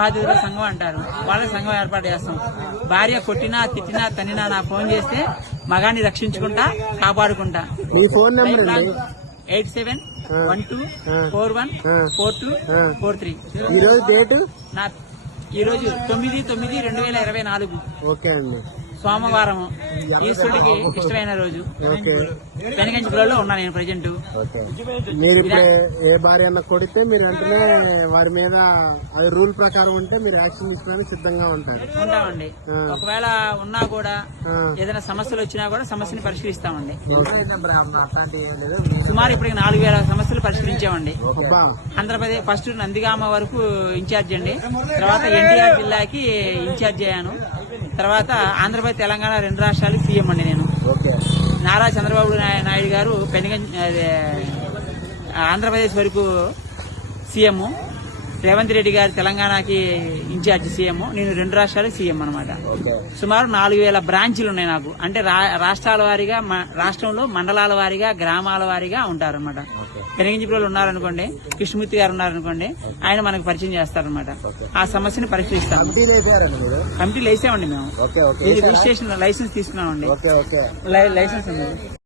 బాధితుల సంఘం అంటారు. వాళ్ళ సంఘం ఏర్పాటు చేస్తాం. భార్య కొట్టినా తిట్టినా తన్నినా నా ఫోన్ చేస్తే మగాన్ని రక్షించుకుంటా కాపాడుకుంటా. మీ ఫోన్ నెంబర్ అండి 8712414243. ఈ రోజు డేట్ ఈ రోజు 9/9/2024. ఓకే అండి. సోమవారం, ఈశ్వరుడికి ఇష్టమైన రోజు. వెనకంచిలో ఉన్నా నేను ప్రజెంట్. మీరు ఇప్పుడు ఏ భార్య అన్న కొడితే మీరు వెంటనే వారి మీద అది రూల్ ప్రకారం ఉంటే మీరు యాక్షన్ తీసుకోవడానికి సిద్ధంగా ఉంటామండి. ఒకవేళ ఉన్నా కూడా ఏదైనా సమస్యలు వచ్చినా కూడా సమస్యని పరిష్కరిస్తామండి. సుమారు ఇప్పటికి 4000 సమస్యలు పరిష్కరించామండి. ఆంధ్రప్రదేశ్ ఫస్ట్ నందిగామ వరకు ఇన్ఛార్జ్ అండి. తర్వాత ఎన్టీఆర్ జిల్లాకి ఇన్ఛార్జ్ అయ్యాను. తర్వాత ఆంధ్రప్రదేశ్ తెలంగాణ 2 రాష్ట్రాలకు సీఎం అండి నేను. నారా చంద్రబాబు నాయుడు గారు ఆంధ్రప్రదేశ్ వరకు సీఎం, రేవంత్ రెడ్డి గారు తెలంగాణకి ఇన్ఛార్జ్ సీఎం, నేను 2 రాష్ట్రాలకు సీఎం అనమాట. సుమారు 4000 బ్రాంచీలు ఉన్నాయి నాకు. అంటే రాష్ట్రాల వారీగా, రాష్ట్రంలో మండలాల వారీగా, గ్రామాల వారీగా ఉంటారు అనమాట. పెనగంచిప్రోలు ఉన్నారనుకోండి, కృష్ణమూర్తి గారు ఉన్నారనుకోండి, ఆయన మనకు పరిచయం చేస్తారనమాట. ఆ సమస్యని పరిష్కరిస్తాం. కమిటీలు వేసామండి మేము. రిజిస్ట్రేషన్ లైసెన్స్ తీసుకున్నామండి. లైసెన్స్ ఉంది.